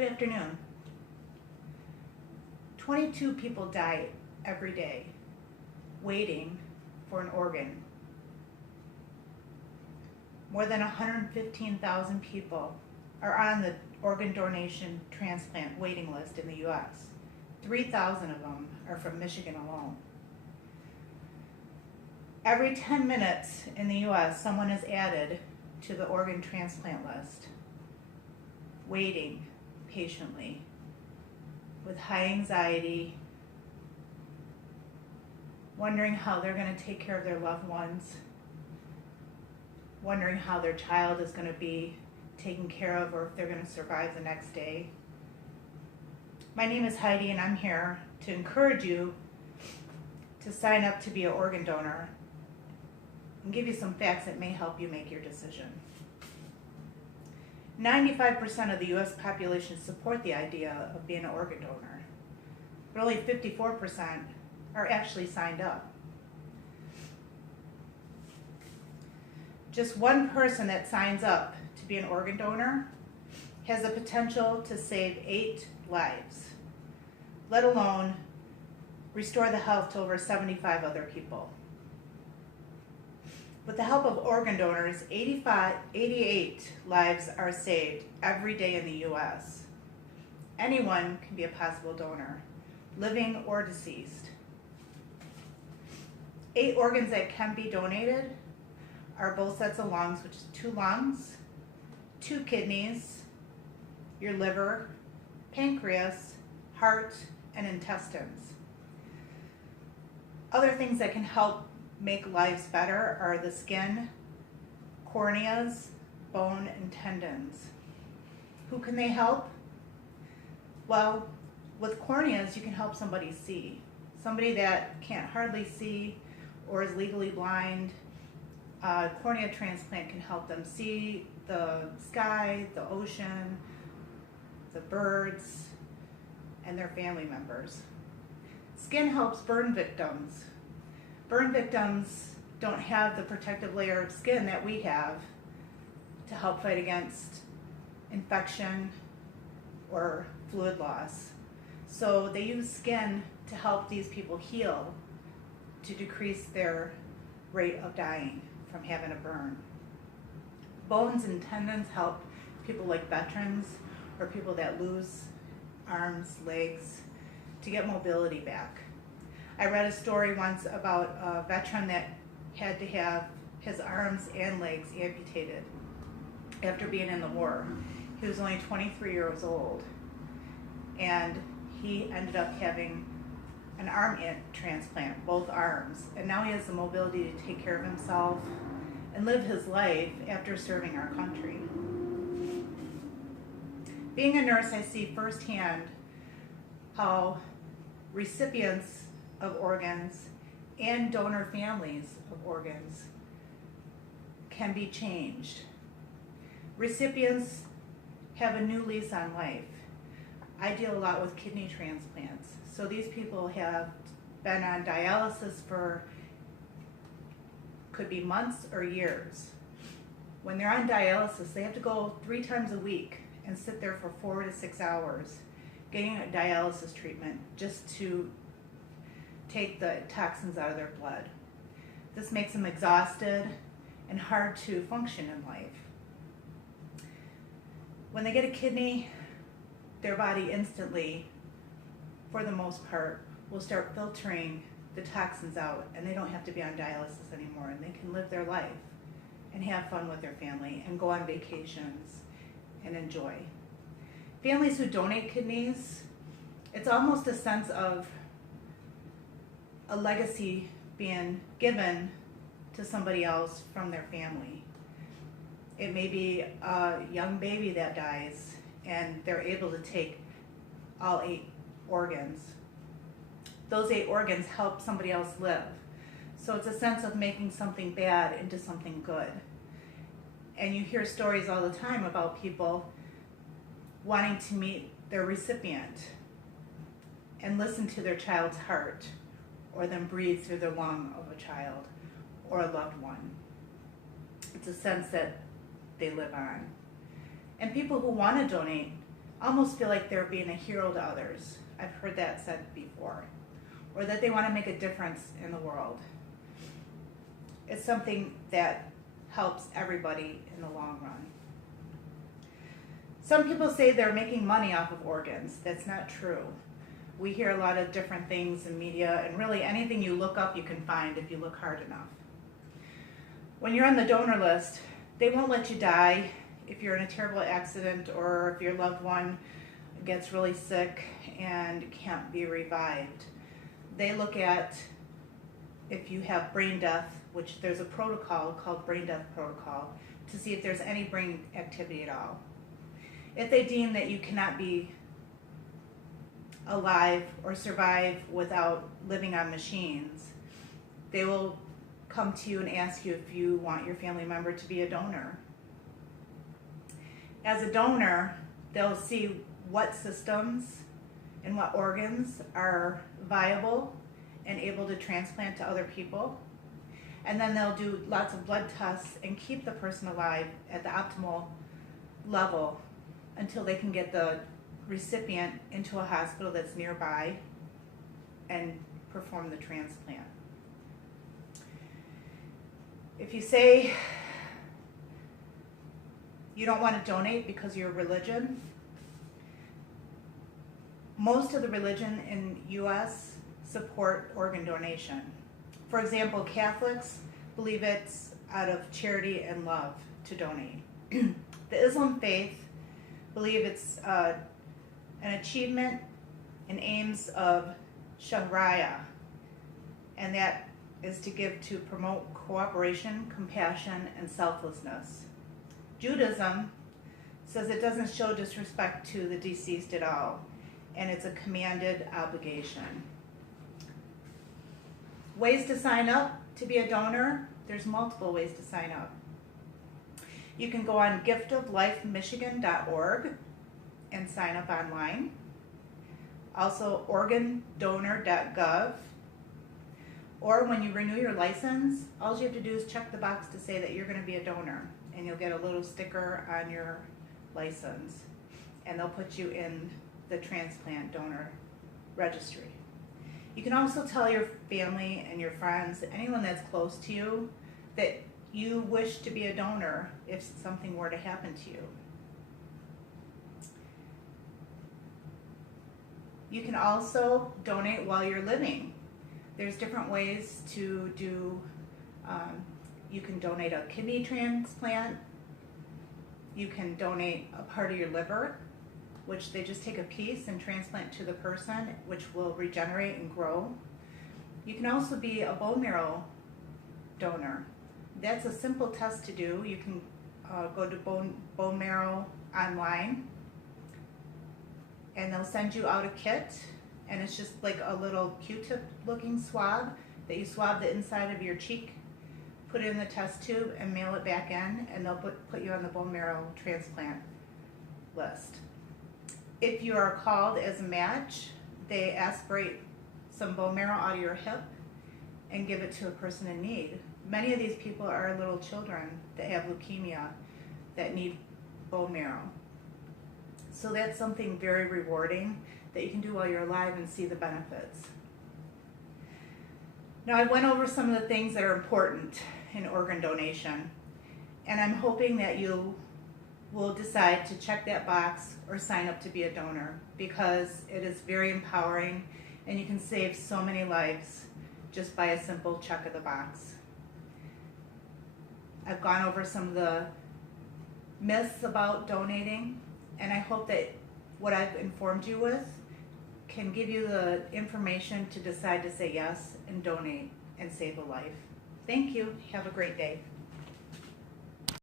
Good afternoon. 22 people die every day waiting for an organ. More than 115,000 people are on the organ donation transplant waiting list in the U.S. 3,000 of them are from Michigan alone. Every 10 minutes in the U.S., someone is added to the organ transplant list, waiting patiently with high anxiety, wondering how they're going to take care of their loved ones, wondering how their child is going to be taken care of or if they're going to survive the next day. My name is Heidi, and I'm here to encourage you to sign up to be an organ donor and give you some facts that may help you make your decision. 95% of the U.S. population support the idea of being an organ donor, but only 54% are actually signed up. Just one person that signs up to be an organ donor has the potential to save 8 lives, let alone restore the health to over 75 other people. With the help of organ donors, 88 lives are saved every day in the U.S. Anyone can be a possible donor, living or deceased. 8 organs that can be donated are both sets of lungs, which is 2 lungs, 2 kidneys, your liver, pancreas, heart, and intestines. Other things that can help make lives better are the skin, corneas, bone, and tendons. Who can they help? Well, with corneas, you can help somebody see. Somebody that can't hardly see or is legally blind, cornea transplant can help them see the sky, the ocean, the birds, and their family members. Skin helps burn victims. Burn victims don't have the protective layer of skin that we have to help fight against infection or fluid loss. So they use skin to help these people heal, to decrease their rate of dying from having a burn. Bones and tendons help people like veterans or people that lose arms, legs, to get mobility back. I read a story once about a veteran that had to have his arms and legs amputated after being in the war. He was only 23 years old, and he ended up having an arm transplant, both arms, and now he has the mobility to take care of himself and live his life after serving our country. Being a nurse, I see firsthand how recipients of organs and donor families of organs can be changed. Recipients have a new lease on life. I deal a lot with kidney transplants. So these people have been on dialysis for, could be months or years. When they're on dialysis, they have to go 3 times a week and sit there for 4 to 6 hours getting a dialysis treatment just to take the toxins out of their blood. This makes them exhausted and hard to function in life. When they get a kidney, their body instantly, for the most part, will start filtering the toxins out, and they don't have to be on dialysis anymore, and they can live their life and have fun with their family and go on vacations and enjoy. Families who donate kidneys, it's almost a sense of a legacy being given to somebody else from their family. It may be a young baby that dies and they're able to take all 8 organs. Those 8 organs help somebody else live. So it's a sense of making something bad into something good. And you hear stories all the time about people wanting to meet their recipient and listen to their child's heart, or them breathe through the lung of a child or a loved one. It's a sense that they live on. And people who want to donate almost feel like they're being a hero to others. I've heard that said before. Or that they want to make a difference in the world. It's something that helps everybody in the long run. Some people say they're making money off of organs. That's not true. We hear a lot of different things in media, and really anything you look up you can find if you look hard enough. When you're on the donor list, they won't let you die if you're in a terrible accident or if your loved one gets really sick and can't be revived. They look at if you have brain death, which there's a protocol called brain death protocol, to see if there's any brain activity at all. If they deem that you cannot be alive or survive without living on machines, they will come to you and ask you if you want your family member to be a donor. As a donor, they'll see what systems and what organs are viable and able to transplant to other people. And then they'll do lots of blood tests and keep the person alive at the optimal level until they can get the recipient into a hospital that's nearby and perform the transplant. If you say you don't want to donate because of your religion, most of the religion in U.S. support organ donation. For example, Catholics believe it's out of charity and love to donate. The Islam faith believe it's an achievement and aims of Sharia, and that is to give to promote cooperation, compassion, and selflessness. Judaism says it doesn't show disrespect to the deceased at all, and it's a commanded obligation. Ways to sign up to be a donor, there's multiple ways to sign up. You can go on giftoflifemichigan.org and sign up online. Also organdonor.gov. Or when you renew your license, all you have to do is check the box to say that you're going to be a donor, and you'll get a little sticker on your license, and they'll put you in the transplant donor registry. You can also tell your family and your friends, anyone that's close to you, that you wish to be a donor if something were to happen to you. You can also donate while you're living. There's different ways to do, you can donate a kidney transplant, you can donate a part of your liver, which they just take a piece and transplant to the person, which will regenerate and grow. You can also be a bone marrow donor. That's a simple test to do. You can go to bone marrow online, and they'll send you out a kit, and it's just like a little Q-tip looking swab that you swab the inside of your cheek, put it in the test tube, and mail it back in, and they'll put you on the bone marrow transplant list. If you are called as a match, they aspirate some bone marrow out of your hip and give it to a person in need. Many of these people are little children that have leukemia that need bone marrow. So that's something very rewarding that you can do while you're alive and see the benefits. Now, I went over some of the things that are important in organ donation, and I'm hoping that you will decide to check that box or sign up to be a donor, because it is very empowering and you can save so many lives just by a simple check of the box. I've gone over some of the myths about donating, and I hope that what I've informed you with can give you the information to decide to say yes and donate and save a life. Thank you. Have a great day.